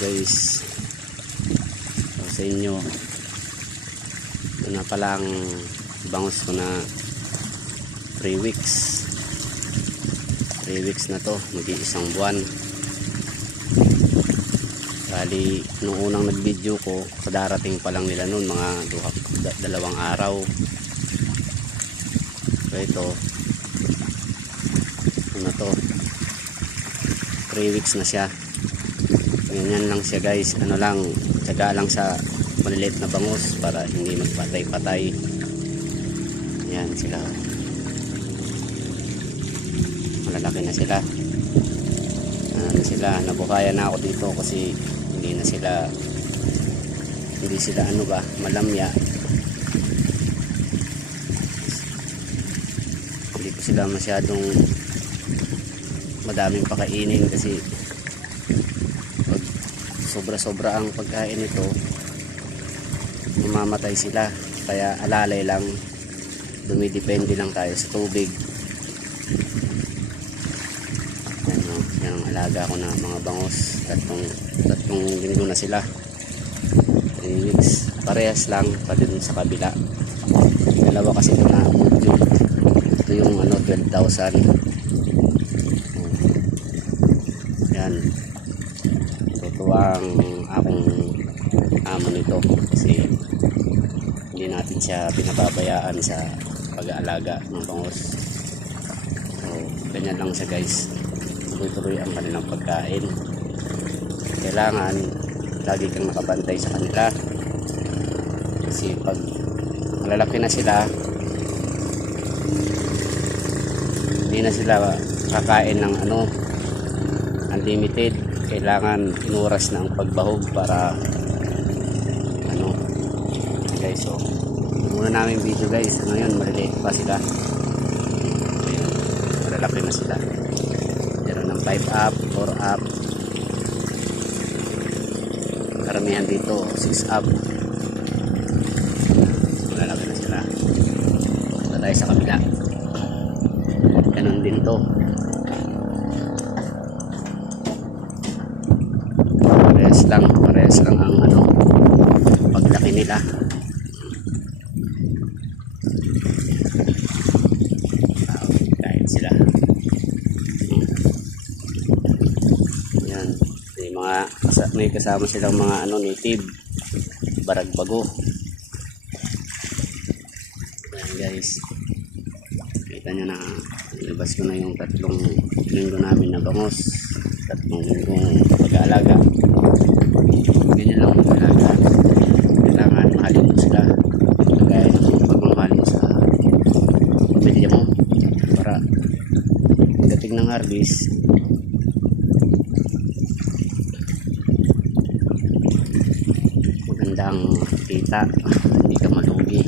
guys, so, sa inyo ito na pala ang bangus ko na 3 weeks na to, hindi isang buwan. Bali nung unang nag video ko, kadarating pa lang nila noon, mga 2 araw. So ito ano to, 3 weeks na siya. Ganyan lang siya guys, ano lang, tsaga lang sa maliliit na bangus para hindi magpatay-patay. Yan sila, malalaki na sila. Nabukaya na ako dito kasi hindi sila ano ba, malamya. Hindi ko sila masyadong madaming pakainin kasi pag sobra-sobra ang pagkain nito, mamamatay sila. Kaya alalay lang, dumidepende lang tayo sa tubig. Yan, no? Yan ang alaga ko na mga bangus. Tatlong linggo na sila, 3 weeks. Parehas lang pa din sa kabila. Dalawa kasi ito na YouTube. Ito yung ano, 12,000. Yan, tutuwa ang akong amo nito kasi hindi natin siya pinababayaan sa pag-aalaga ng bangus. So ganyan lang siya guys, tuloy-tuloy ang kanilang pagkain. Kailangan lagi kang nakabantay sa kanila kasi pag malalaki na sila, hindi na sila kakain ng ano, unlimited. Kailangan inuras na ang pagbahog para ano guys. So muna namin video guys, ano yun, maliliit pa sila. Ayun, malalaki na sila, meron ng 5 up, 4 up, karamihan dito 6 up. Malalaki na sila. Punta tayo sa kabila, ganun din to. Parehas lang ang ano, paglaki nila. Kahit sila yan, may kasama silang mga ano, native baragbago. Yan guys, kita nyo na, ilabas ko na yung 3 linggo namin na bangus, 3 linggong pag-aalaga. Ganyan lang ang pag-aalaga. Kailangan mahalin mo sila kagaya ng pagmamahal mo sa pamilya mo, para pagdating ng harvest magandang kita, hindi ka malugi,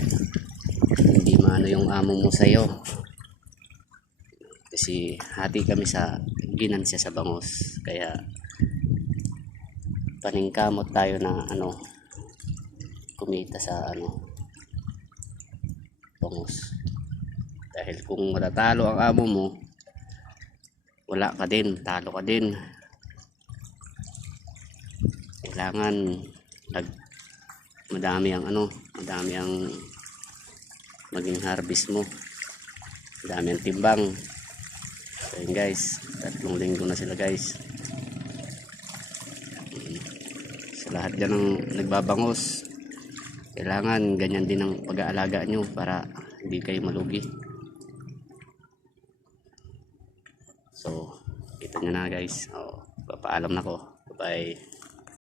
hindi maano yung amo mo sa'yo. Kasi hati kami sa ginansya sa bangus, kaya paningkamot tayo na ano, kumita sa ano, bangus. Dahil kung matatalo ang amo mo, wala ka din, talo ka din. Kailangan madami ang maging harvest mo, madami ang timbang. So yun guys, 3 linggo na sila guys. Sa lahat dyan ng nagbabangus, kailangan ganyan din ang pag-aalaga nyo para hindi kayo malugi. So kita nyo na guys. Papaalam na ko. Bye bye.